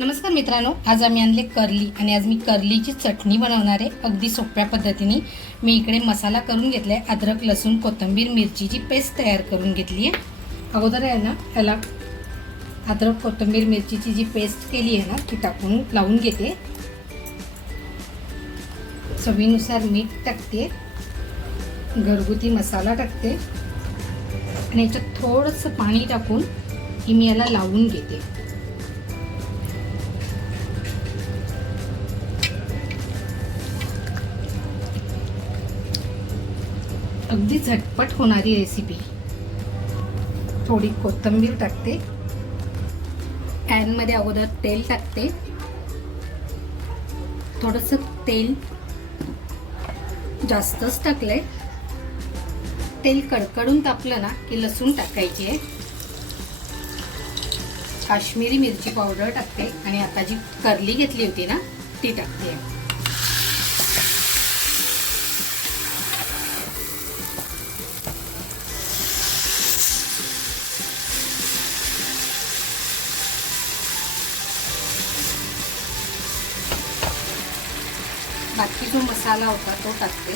नमस्कार मित्रांनो आज आम्ही आणले करली आणि आज मी करलीची चटणी बनवणार आहे. अगदी सोप्या पद्धतीने मी इकडे मसाला करून घेतला आहे अद्रक लसूण कोथिंबीर मिरचीची पेस्ट तयार करून घेतली आहे. अगोदर आहे ना त्याला अद्रक कोथिंबीर मिरचीची जी पेस्ट केली आहे ना ती टाकून लावून घेते. चवीनुसार मीठ टाकते. घरगुती मसाला टाकते. आणि याच्यात थोडंसं पाणी टाकून ही मी याला लावून घेते. अगदी झटपट होणारी रेसिपी थोडी कोथिंबीर टाकते. पॅनमध्ये अगोदर तेल टाकते. थोडंसं तेल जास्तच टाकलंय. तेल कडकडून तापलं ना की लसूण टाकायची आहे. काश्मीरी मिरची पावडर टाकते आणि आता जी करली घेतली होती ना ती टाकते. बाकी जो मसाला होता तो टाकते.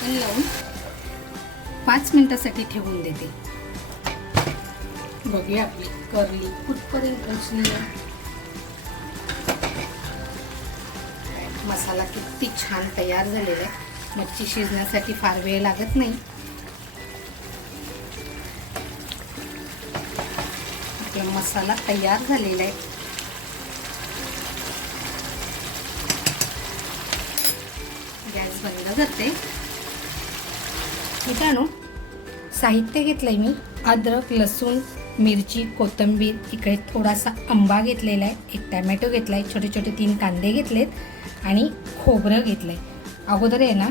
तेल लावून पाच मिनटासाठी ठेवून देते. बघूया आपली करली कुठपर्यंत पोचली मसाला किती छान तयार झालेला आहे. मच्छी शिजण्यासाठी फार वेळ लागत नाही. आपला मसाला तयार झालेला आहे. गॅस बंद मित्रांनो साहित्य आहे मी. अद्रक लसूण मिरची कोथिंबीर इकडे थोडासा आंबा घेतलेला आहे एक टॅमॅटो घेतला आहे छोटे छोटे तीन कांदे घेतलेत आणि खोबरं घेतलं आहे अगोदर आहे ना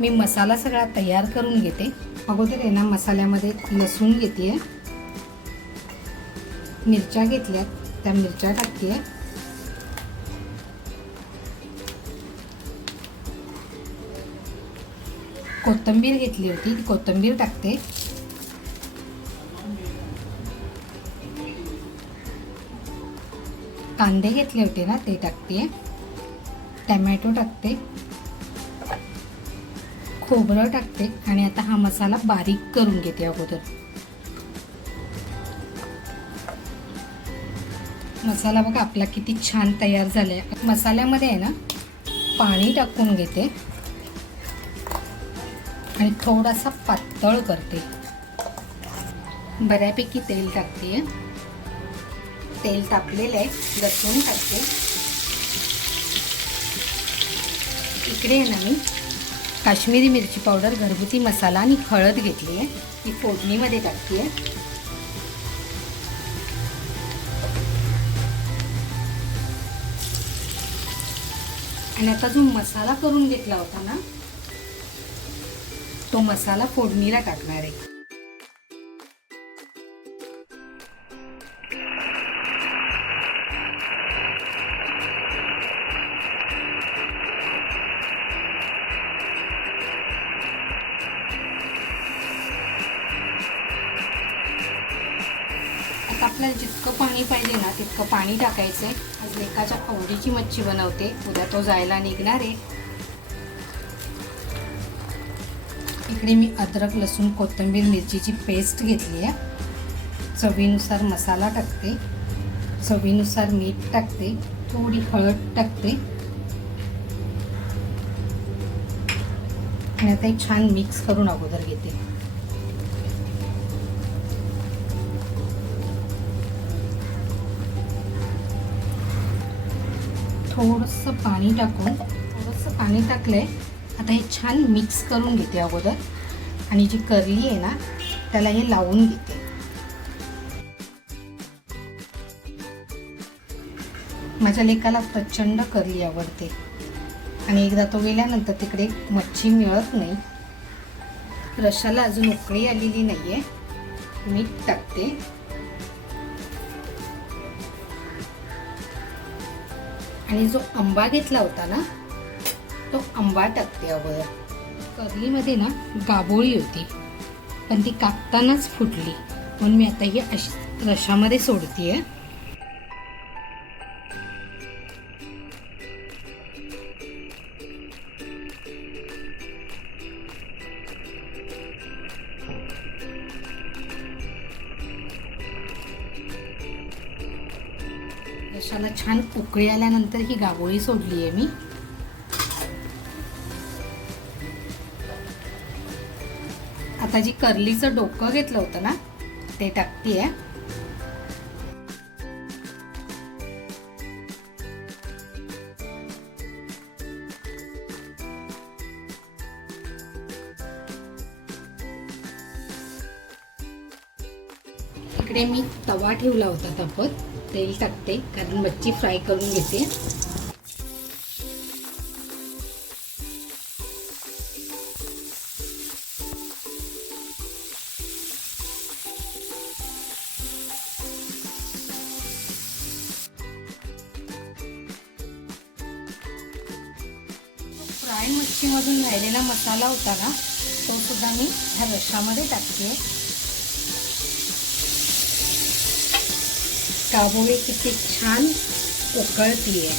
मी मसाला सगळा तयार करून घेते. अगोदर आहे ना मसाल्यामध्ये लसूण घेते मिरच्या घेतल्यात त्या मिरच्या टाकते कोथिंबीर घेतली होती. ती कोथिंबीर टाकते. कांदे घेतले होते ना ते टाकते. टमॅटो टाकते. खोबरं टाकते. आणि आता हा मसाला बारीक करून घेते अगोदर. मसाला बघा आपला किती छान तयार झालाय. मसाल्यामध्ये आहे ना पाणी टाकून घेते. आणि थोडासा पातळ करते. बऱ्यापैकी तेल टाकते. तेल टाकलेलं आहे. लसूण टाकते. इकडे आहे ना मी काश्मीरी मिरची पावडर घरगुती मसाला आणि हळद घेतली आहे. ती फोडणीमध्ये टाकते. आणि आता जो मसाला करून घेतला होता ना तो मसाला फोडणीला टाकणार आहे. आता आपल्याला जितकं पाणी पाहिजे ना तितकं पाणी टाकायचंय. आज लेकाच्या आवडीची मच्छी बनवते. उद्या तो जायला निघणार आहे. इकडे मी अद्रक लसूण कोथिंबीर मिरचीची पेस्ट घेतली आहे. चवीनुसार मसाला टाकते. चवीनुसार मीठ टाकते. थोडी हळद टाकते. आणि आता एक छान मिक्स करून अगोदर घेते. थोडंसं पाणी टाकून थोडंसं पाणी टाकलंय. आता हे छान मिक्स करून घेते अगोदर. आणि जी करली आहे ना त्याला हे लावून घेते. माझ्या लेकाला प्रचंड करली आवडते. आणि एकदा तो गेल्यानंतर तिकडे मच्छी मिळत नाही. रशाला अजून उकळी आलेली नाही आहे मीठ टाकते. आणि जो आंबा घेतला होता ना तो आंबा टकत्यावर कर्लीमध्ये ना गाबोळी होती. पण ती कापतानाच फुटली. म्हणून मी आता ही अशी रशामध्ये सोडते रशाला छान उकळी आल्यानंतर ही गाबोळी सोडली आहे मी. आता जी कर्लीचं डोकं घेतलं होतं ना ते टाकतीये. इकडे मी तवा ठेवला होता तापत तेल टाकते कारण मच्छी फ्राय करून घेते. फ्राय मच्छीमधून राहिलेला मसाला होता ना तो सुद्धा मी ह्या रशामध्ये टाकते. काबोळी किती छान उकळतीये.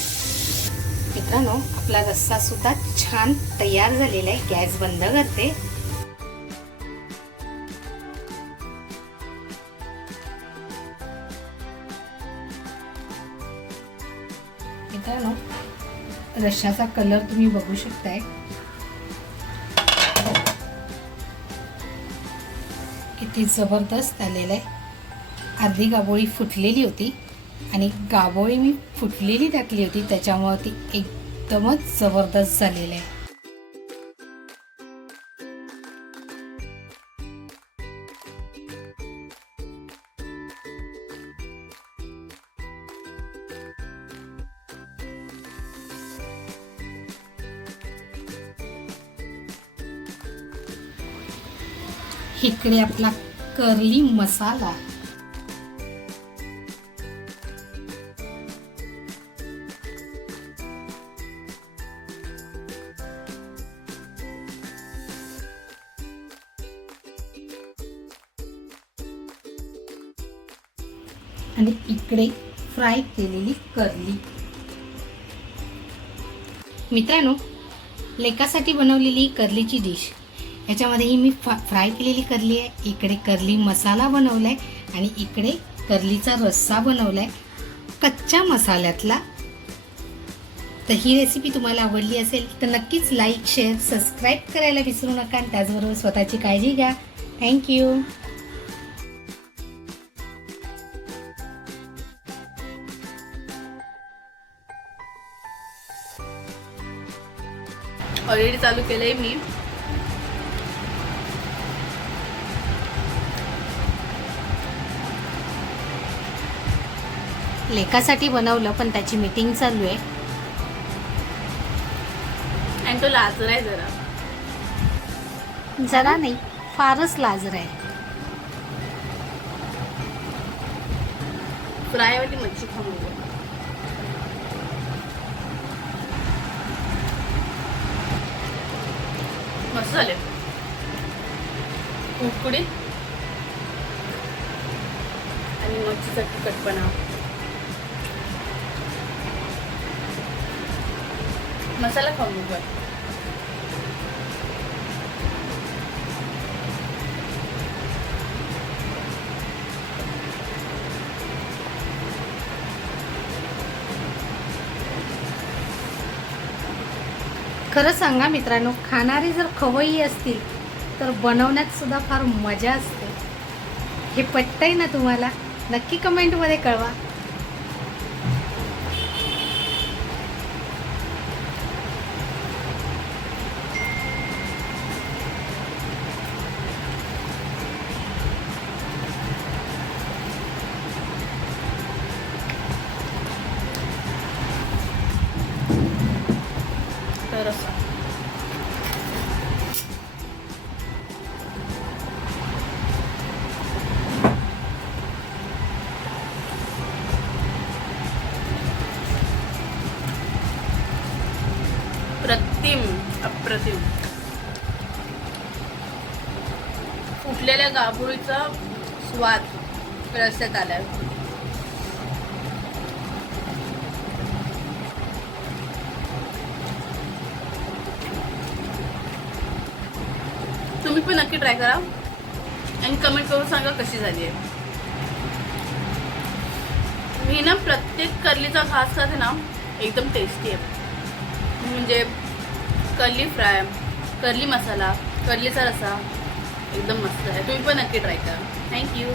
मित्रांनो आपला रस्सा सुद्धा छान तयार झालेला आहे. गॅस बंद करते. मित्रांनो रश्याचा कलर तुम्ही बघू शकताय. किती जबरदस्त आलेलं आहे अर्धी गाबोळी फुटलेली होती आणि गाबोळी मी फुटलेली टाकली होती त्याच्यामुळे ती एकदमच जबरदस्त झालेलं आहे. इकडे आपला करली मसाला. आणि इकडे फ्राय केलेली करली. मित्रांनो लेकासाठी बनवलेली करलीची डिश. याच्यामध्येही मी फ फ्राय केलेली करली आहे इकडे कर्ली मसाला बनवला आहे आणि इकडे कर्लीचा रस्सा बनवला आहे कच्च्या मसाल्यातला. तर ही रेसिपी तुम्हाला आवडली असेल तर नक्कीच लाईक शेअर सबस्क्राईब करायला विसरू नका आणि त्याचबरोबर स्वतःची काळजी घ्या. थँक्यू ऑलरेडी चालू केलं आहे मी. लेकासाठी बनवलं पण त्याची मीटिंग चालू आहे. आणि तो लाजर आहे जरा. जरा नाही फारच लाजर आहे. फ्राय वाटी मच्छी खाऊन. मस्त झाले. उकडीत. आणि मच्छीचा तिखटपणा मसाला खाऊन घेऊ खरं सांगा मित्रांनो खाणारे जर खवयी असतील तर बनवण्यात सुद्धा फार मजा असते. हे पटतंय ना तुम्हाला? नक्की कमेंटमध्ये कळवा. तर असं प्रतिम अप्रतिम. फुटलेल्या गाभोळीचा स्वाद रस्त्यात आलाय तुम्ही पण नक्की ट्राय करा. आणि कमेंट करून सांगा कशी झाली आहे. मी ना प्रत्येक कर्लीचा घास खाते ना एकदम टेस्टी आहे. म्हणजे कर्ली फ्राय कर्ली मसाला कर्लीचा रसा एकदम मस्त आहे. तुम्ही पण नक्की ट्राय करा. थँक्यू